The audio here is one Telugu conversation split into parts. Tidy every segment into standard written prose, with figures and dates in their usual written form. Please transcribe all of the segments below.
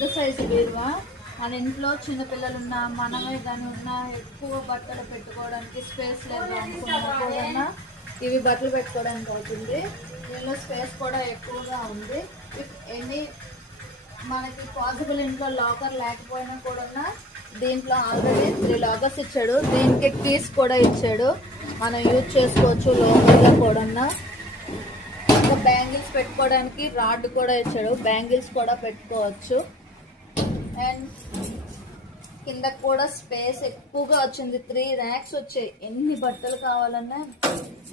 పెద్ద సైజు బీరువా. మన ఇంట్లో చిన్నపిల్లలున్నా మనమే కానీ ఉన్నా ఎక్కువ బట్టలు పెట్టుకోవడానికి స్పేస్ లేదు అనుకున్నా కూడా ఇవి బట్టలు పెట్టుకోవడానికి అవుతుంది. దీనిలో స్పేస్ కూడా ఎక్కువగా ఉంది. ఇఫ్ ఎనీ మనకి పాసిబుల్ ఇంట్లో లాకర్ లేకపోయినా కూడా దీంట్లో ఆల్రెడీ 3 లాకర్స్ ఇచ్చాడు. దీనికి కీస్ కూడా ఇచ్చాడు, మనం యూజ్ చేసుకోవచ్చు. లోపల కూడా ఇంకా బ్యాంగిల్స్ పెట్టుకోవడానికి రాడ్ కూడా ఇచ్చాడు, బ్యాంగిల్స్ కూడా పెట్టుకోవచ్చు. అండ్ కింద కూడా స్పేస్ ఎక్కువగా వచ్చింది, 3 ర్యాక్స్ వచ్చాయి. ఎన్ని బట్టలు కావాలన్నా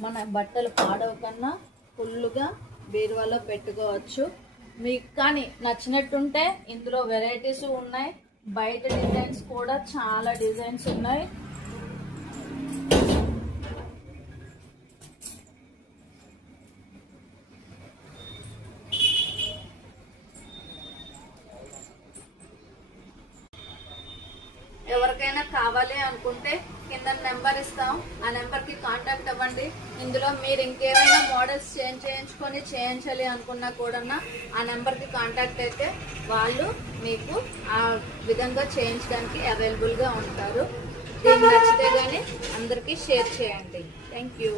మన బట్టలు పాడవకన్నా ఫుల్గా బీరువాలో పెట్టుకోవచ్చు. మీకు కానీ నచ్చినట్టుంటే ఇందులో వెరైటీస్ ఉన్నాయి, బయట డిజైన్స్ కూడా చాలా డిజైన్స్ ఉన్నాయి. ఎవరికైనా కావాలి అనుకుంటే కింద నెంబర్ ఇస్తాం, ఆ నెంబర్కి కాంటాక్ట్ అవ్వండి. ఇందులో మీరు ఇంకేమైనా మోడల్స్ చేయించాలి అనుకున్నా కూడా ఆ నెంబర్కి కాంటాక్ట్ అయితే వాళ్ళు మీకు ఆ విధంగా చేయించడానికి అవైలబుల్గా ఉంటారు. దీన్ని నచ్చితే కానీ అందరికీ షేర్ చేయండి. Thank you.